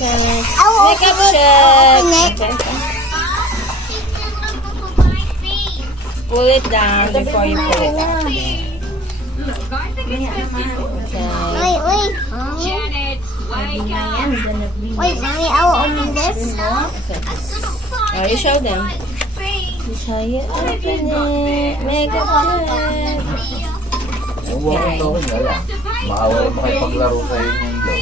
Makeup check. Okay. Pull it down before you pull it out. Wait, Mommy, I will open this. Oh, you show them. This how you open it. Makeup check. Huwag ito ko nila. Maawal makipaglaro sa inyo daw.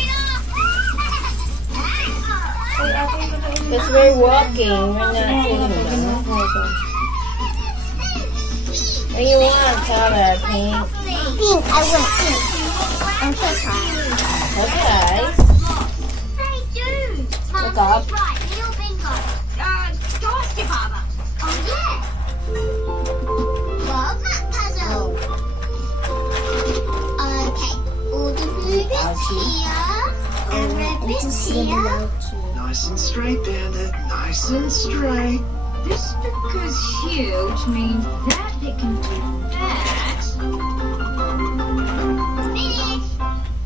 Because we're walking. We're not filming. What do you want, Tyler? Pink? Pink, I want pink. And purple. Okay. Look up. Nice and straight, Bandit. Nice and straight. This book is huge means that they can do that. Finished.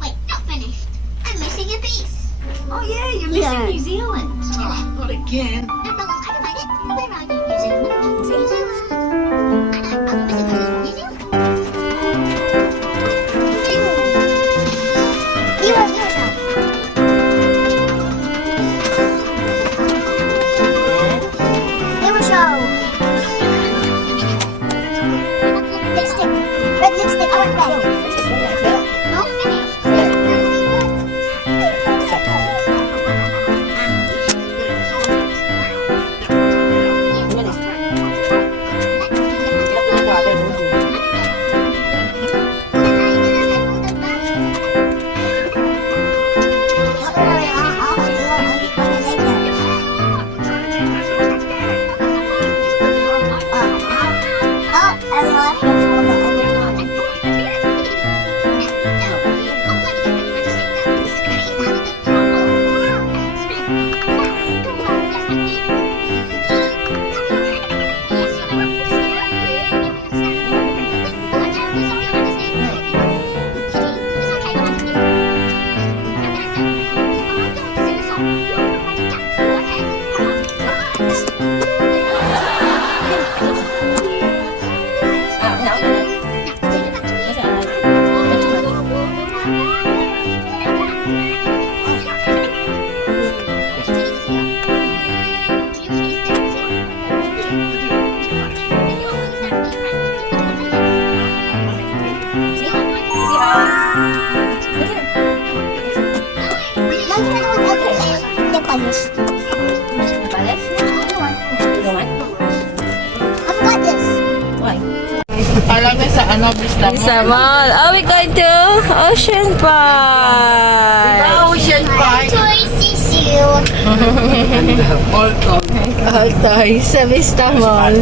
Wait, not finished. I'm missing a piece. Oh yeah, you're missing New Zealand. Oh, not again. No problem, I can find it. Where are you, New Zealand? New Zealand. I know, I'm missing a piece from New Zealand. Lipstick. Red lipstick. I want red. No? Alam niya sa ano, Vista Mall. Oh, we going to Ocean Park. Ocean Park! Toys issue. All All toys sa Vista Mall.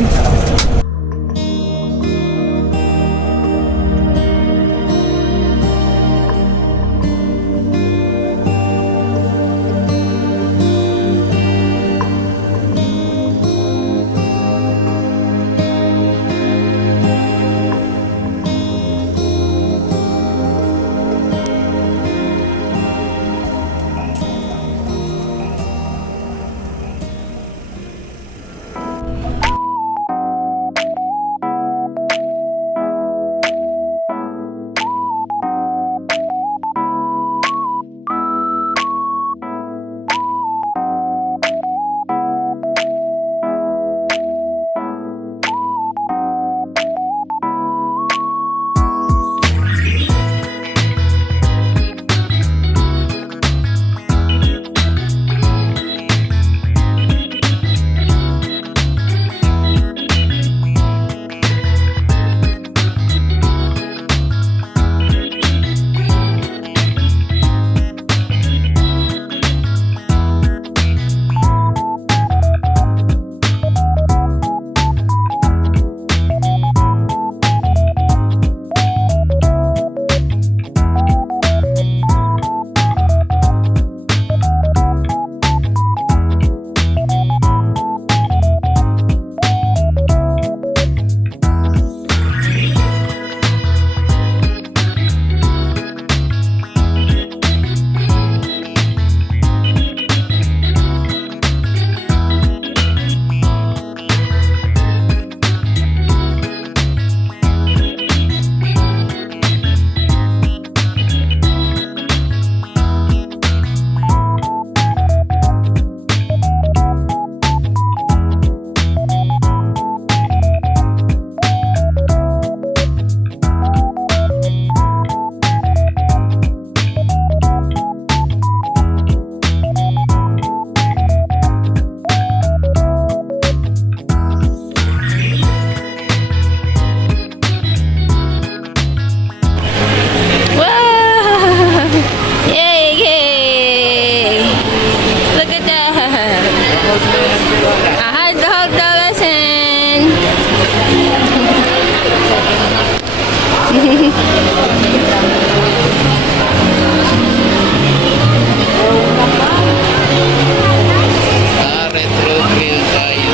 Retro grill tayo.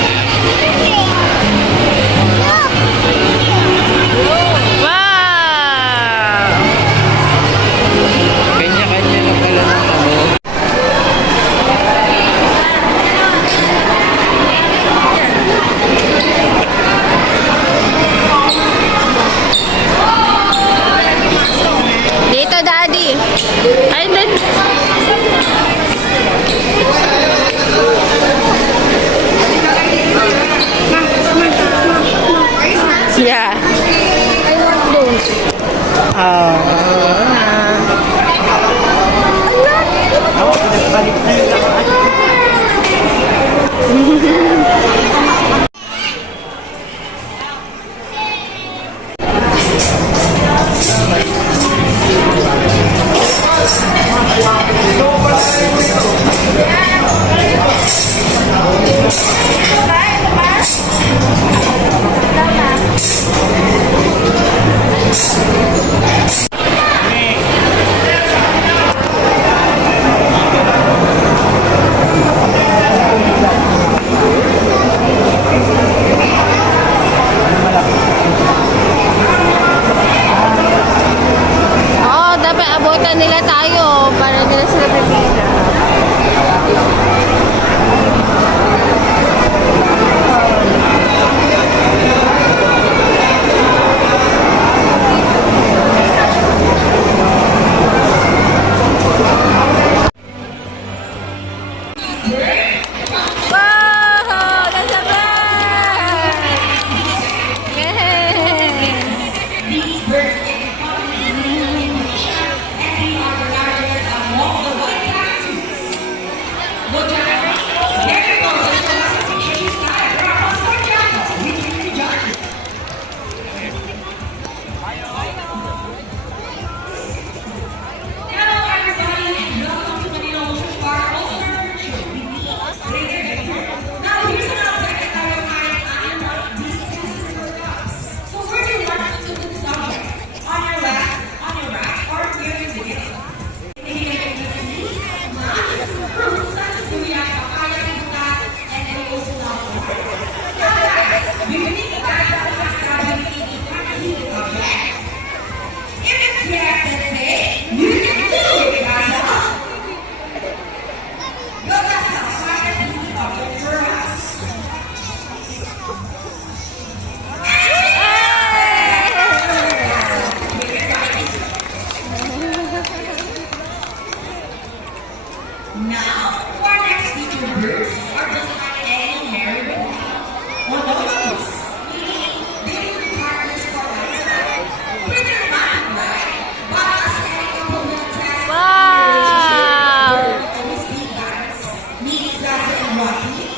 Wow! Kanya-kanya na pala ng ano. Dito, Daddy. Ay, din. Yeah. I want those. Oo, dapat abutan nila tayo para nila sila pipila. Wow! Nasabay! Yay!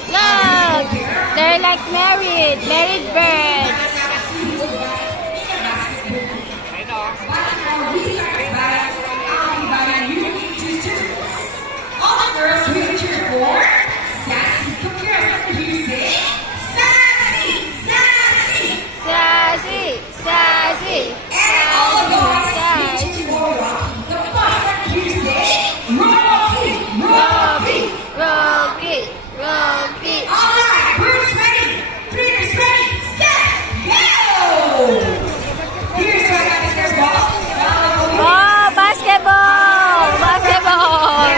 Look! They're like married birds. Sassy, sassy, sassy, Rocky, Rocky. Oh, basketball! Basketball!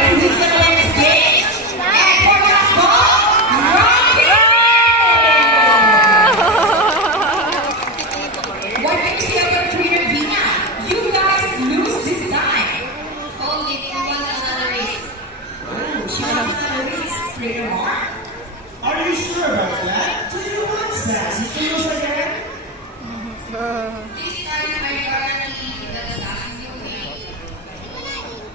Are you sure about that? Do you want sassy feels again?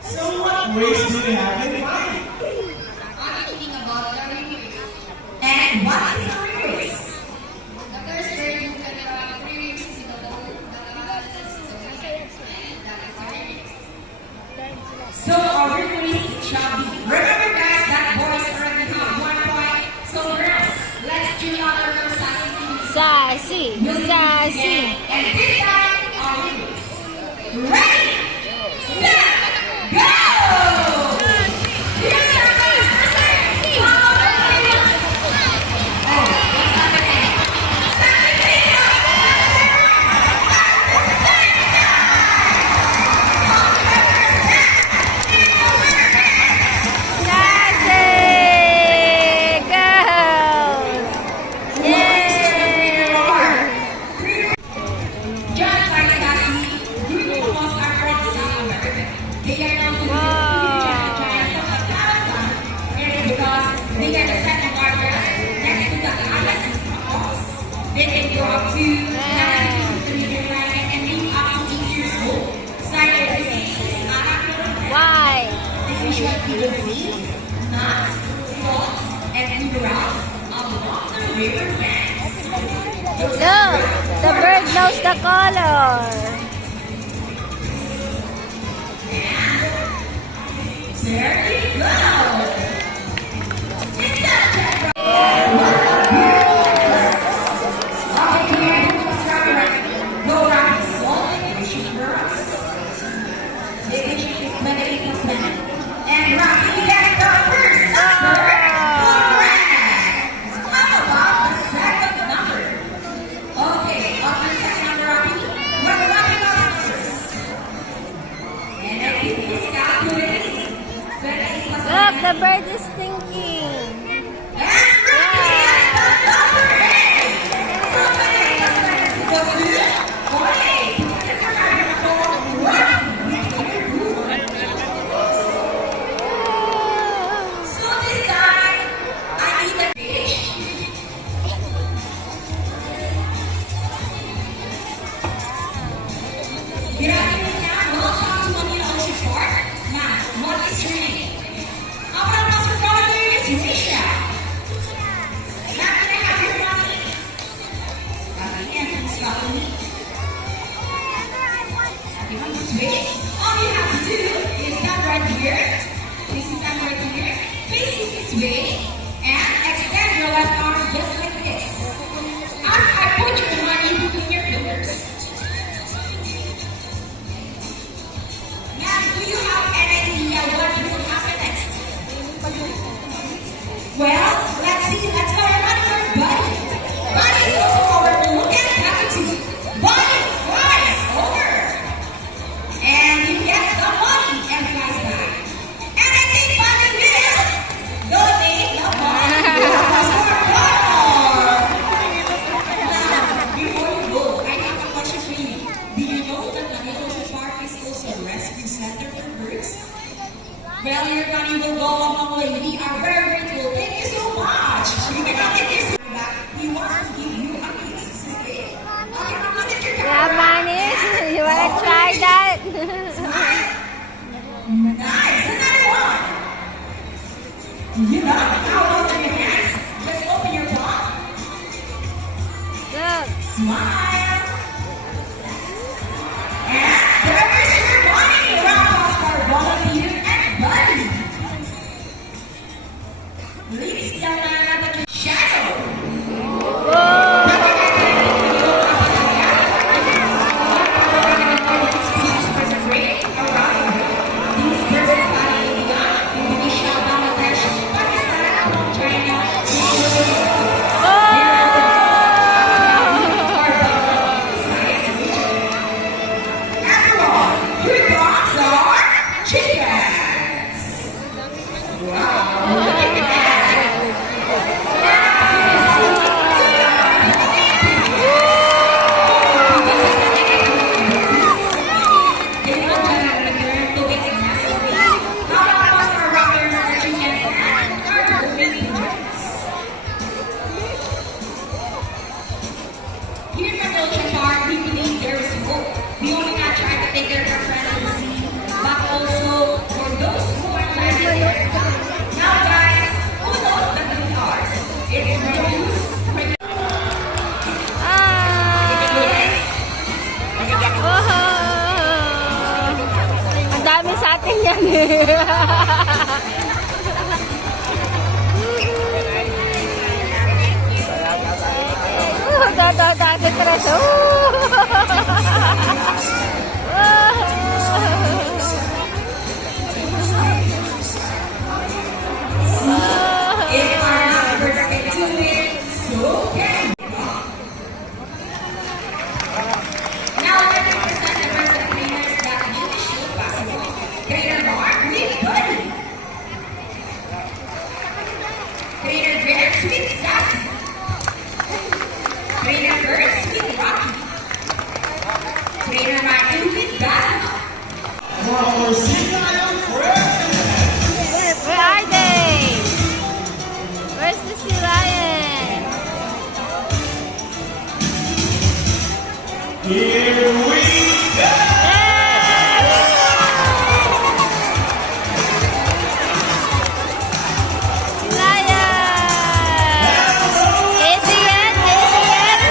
So what race do you have in mind? I'm thinking about the reviews. And what is the reviews? The first where you can reviews in the book, so our reviews shall be. Remember guys, that boys already have 1 point. So girls, let's do another sassy. Sassy, sassy. And this time, our reviews. color. There you go. And Rocky gets the first number. Correct. How about the second number? Okay, up to the second number, Rocky. We're wrapping up numbers. And I think he's calculating. Look, the bird is thinking. And Rocky gets the number 8. Somebody go to 48. So this time, I need a fish. Good afternoon now. Welcome to Manila Ocean Park. Now, what is your name? How about us for calling you Miss Risha? Now, can I have your money? Okay, and please follow me. Okay, come this way. All you have to do is stand right here. Please stand right here. Facing this way. And extend your left arm just like this. As I put your money between your fingers. Now, do you have any idea what will happen next? Well, let's see. Let's go everybody for Buddy. Buddy is also over to look at Cockatoo. Buddy flies over. And he gets the money and flies back. And I think Buddy will donate the money to Pastor Paul. Now, before you go, I have a question for you. Do you know that Manila Ocean Park is also a rescue center for birds? Well, your money will go a long way. We are very grateful. Thank you so much. You can now get this back. He wants to give you a piece. Okay, come look at your Yeah, camera. money. You wanna try that? Smile. Nice. Another one. You know, now open your hands. Just open your palm. Look. Smile. And there is your money. Round of applause for Volunteer and Buddy. Ladies and gentlemen, I'm at your shadow. Here in the Ocean Park, we believe there is hope. We only not try to take care of our friends at the sea, but also for those who are landing here. Now guys, who knows the blue cars? It's Rose. Ang dami sa atin yan eh. Dati tres. If our numbers get to it, so can we. Now let me present the rest of the trainers that make the show possible. Trainer Mark with Buddy. Trainer Greg with Sassy. Trainer Birds with Rocky. Trainer Matthew with Basil. Where are they? Where's the sea lion? Here we go! Sea lion! Is he in? Is he in?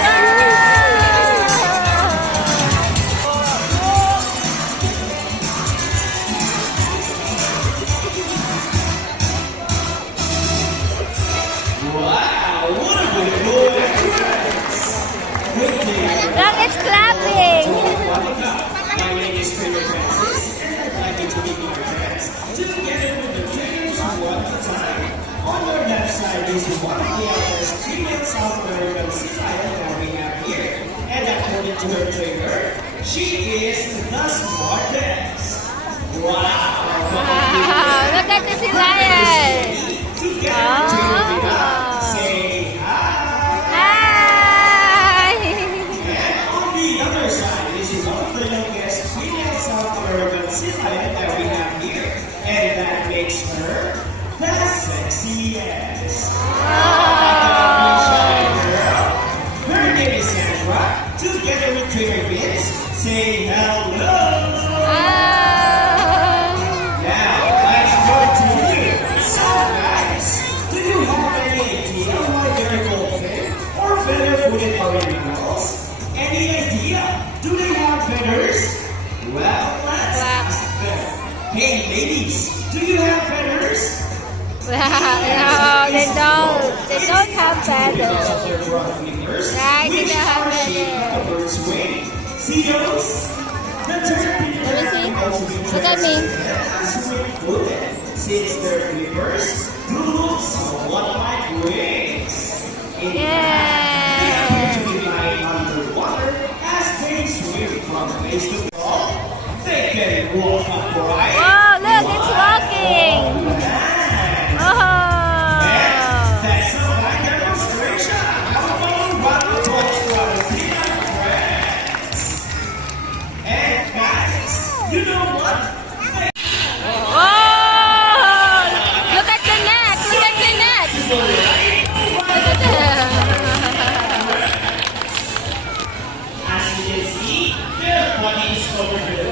water, she is the smartest. Wow! Wow, look at the lion. Together with Trainer Vina, say hi. Hi. And on the other side is one of the youngest female South American sea lion that we have here. And that makes her the sexiest. Her name is Sandra. Together with Trainer Vince, say hello. Now, let's go to you. So guys, do you have any idea why they're called fin or feather-footed originals? Any idea? Do they have feathers? Well, let's ask them. Hey ladies, do you have feathers? No, they don't. They don't have feathers. Right, they don't have feathers. See those? The turtle Let me see. Look at me. Since their flippers look somewhat like wings. Yeah. Underwater as they swim from place to pole. They can walk upright. Whoa, look, it's walking. That's a live demonstration. How about one of those friends? And guys, you know what? Oh, look at the neck. Look at the neck. Look at that. As you can see, their body is covered with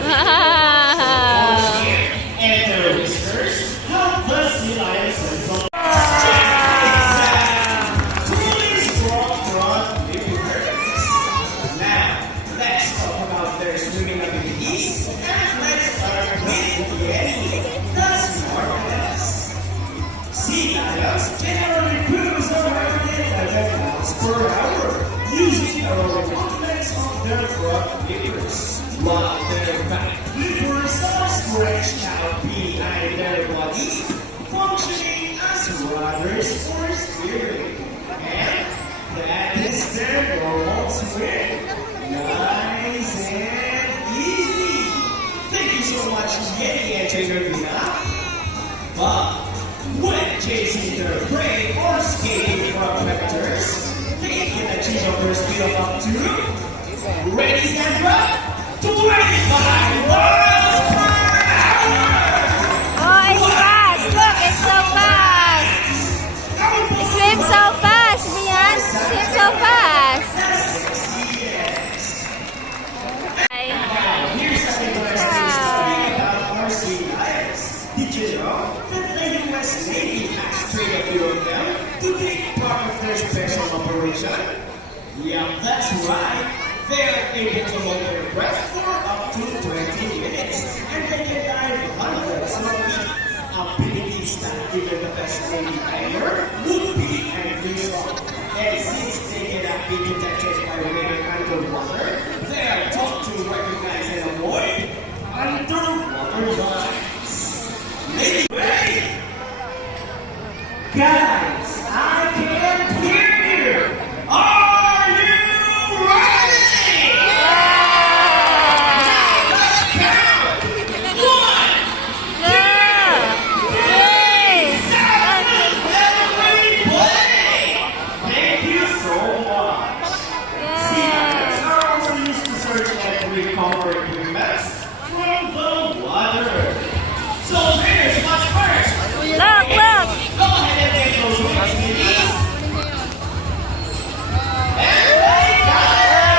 and their whiskers help the sea lions sense of truly strong front flippers. Now, let's talk about their swimming abilities, and let's start with Yeti, the smartest. Sea lions generally cruise around at 11 miles per hour, using a reflex of their front flippers, while their back flippers are stretched out behind their bodies, functioning as rudders for steering. And that is their normal swim. Nice and easy. Thank you so much, Yeti and Trainer Vina. But when chasing their prey or escaping from predators, they can achieve a burst speed of up to, ready Sandra? 25 miles per hour! Oh, it's fast. Look, it's so fast. It swims so fast, Bian. It swims so fast. Here's something interesting about our sea lions. Did you know that the U.S. Navy has trained a few of them to take part of their special operation? Yeah, that's right. They're able to hold their breath for up to 20 minutes, and they can dive hundreds of feet. Abilities that even the best Navy diver would be envious of. And since they cannot be detected by radar underwater, they are taught to recognize and avoid underwater dives. Lady, ready? Guys, I can't hear you. Are you ready? Let's count. 1, 2, 3, 7, 8, play. Thank you so much. Sea lions are also used to search and recover equipment from the water. So trainers, what's first? Look, look. Go ahead and take those wings, please. And they got it!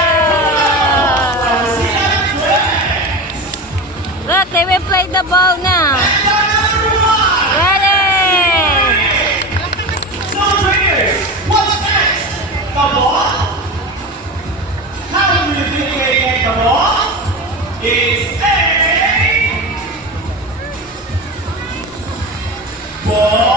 Sea lion friends. Look, they will play the ball now. Ready? So trainers, what's next? The ball? How do you think they get the ball? It's a ball.